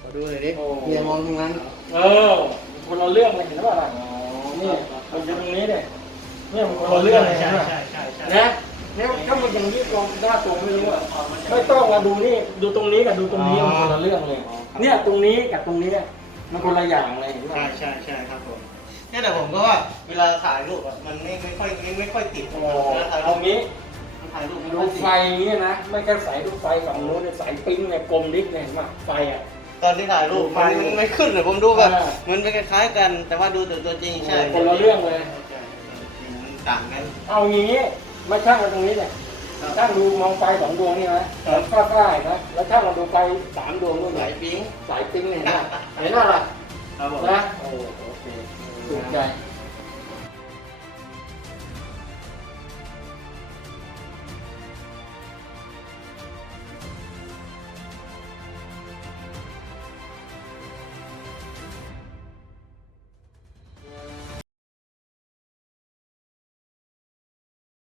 ขอดูหน่อยดิโอ้เฮียมองตรงนั้นเออคนละเรื่องเลยเห็นป่ะล่ะนี่มันอยู่ตรงนี้เนี่ยเนี่ยมันคนละเรื่องเลยใช่เห็นป่ะใช่ใช่ใช่นะเนี่ยถ้ามันอย่างนี้กองหน้าตรงไม่รู้อะไม่ต้องมาดูนี่ดูตรงนี้กับดูตรงนี้มันคนละเรื่องเลย เนี่ยตรงนี้กับตรงนี้มันคนละอย่างเลยเห็นป่ะใช่ใช่ใช่ครับผมเนี่ยแต่ผมก็ว่าเวลาถ่ายรูปอะมันไม่ไม่ค่อยไม่ไม่ค่อยติดโอ้เวลาถ่ายรูเอาปงี้มันถ่ายรูปไม่ดูค่อยติดไฟเนี่ยนะ ไม่แค่สายดูไฟฝั่งโน้นเนี่ยสายปิ้งเนี่ยกลมดิ๊กเนี่ยเห็นป่ะไฟอะ ตอนที่ถ่ายรูปมันมันไม่ขึ้นเลยผมดูแบบอ่า มันเป็นคล้ายๆกัน แต่ว่าดูตัวตัวจริงใช่คนละเรื่องเลยใช่ใช่มันต่างกัน เอาอย่างนี้มาช่างกันตรงนี้เนี่ยช่างดูมองไฟสองดวงนี่นะแล้วก็ใกล้นะแล้วช่างมาดูไฟสามดวงนู่นไหไหลนปิ้งสายปิ้งเนี่ยเห็นป่ะเห็นป่ะล่ะครับผมนะโอ้โอเคถูกใจค